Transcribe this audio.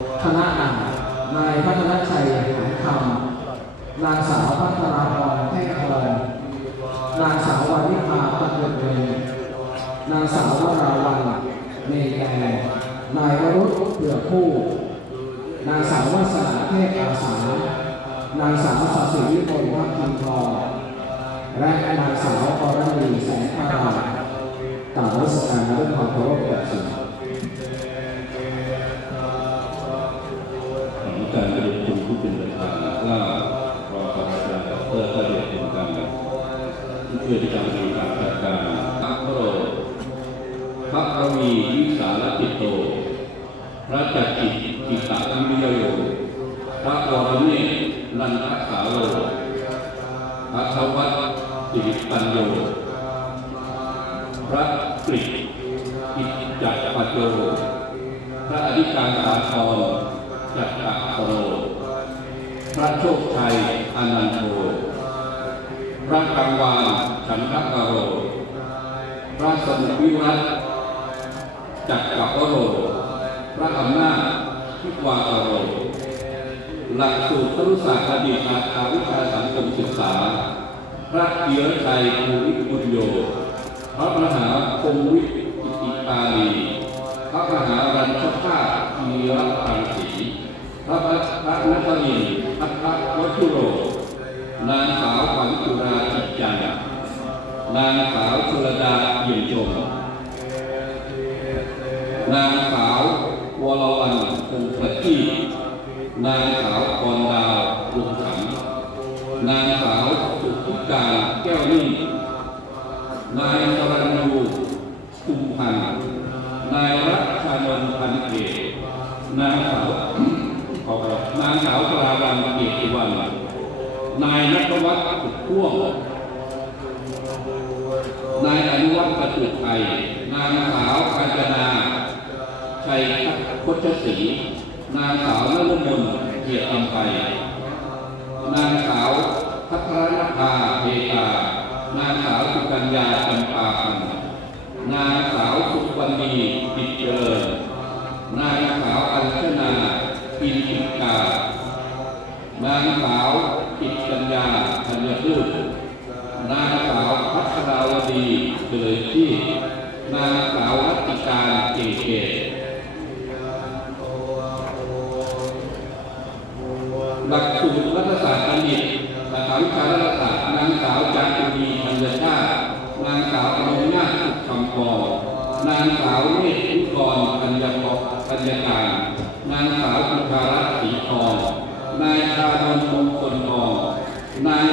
คณะนายพัฒนชัยหายคำนางสาวพัฒนาพรแท่งทองนางสาววานิภาปัญญเงินนางสาววราวันเมย์แกนายวรุษเผื่อผู้นางสาววัฒนาเทพอาสานางสาวสศิวิมลพักพิมพ์ทองและนางสาวกรณีแสงอาราต่างรัศการด้วยความเคารพอย่างสูงการประชุมผู้เป็นประธานว่ารองศาสตราจารย์ดร.เดชเป็นการเพื่อที่จะมีการจัดการพระโปรดพระกวีวิสารติโตพระจักริกิตาวิยโยพระวรเมศนันทสาโรพระทวัตสิริปัญโยพระกฤษกิจจักรปัจโยพระอธิการสาธรจักรโตพระโชคชัยอนันโทพระกังวานฉันทกโรพระสมุวิวัฒน์จักรโรพระอำนาจทิวาโรหลักสูตรครุศาสตร์อดีตสาขาวิชาสังคมศึกษาพระเกียรติชัยภูริบุญโยพระมหาคงวิทย์อิติปาลีพระมหารัญชภาสมีรัตรังสีพระนครินทร์พัฒวัชุโรนางสาวขวัญจุราจิตจันทร์นางสาวชลดาเยี่ยมชมนางสาววรวรรณคงประทีปนางสาวกรดาวลุงขันนางสาวสุธิการแก้วนิ่มนายสรัญญูคุมพันธ์นายรัชานนท์พันเกศนางสาวปราวันเกียรติวันนายณัฐวัฒน์สุขพ่วงนายอนุวัฒน์ประจุไทยนางสาวกาญจนาชัยพจน์ศรีนางสาวนฤมลเกียรติอำไพนางสาวพัทรนภาเทตานางสาวสุกัญญาจำปาพันธ์นางสาวสุวรรณีปิดเจริญนางสาวอัญชนาปินปิกานางสาวปิจัญญาธัญพืชนางสาวพัทราวดีเฉลยที่นางสาวรัติการเก่งเกตหลักสูตรรัฐศาสตร์บัณฑิตสาขาวิชารัฐศาสตร์นางสาวจารุณีธัญชาตินางสาวอนุญาตสุขคำกรนางสาวเมธวิกรธัญการนางสาวจุฬารัตน์ศรีทองนายชานนท์มงคลทองนาย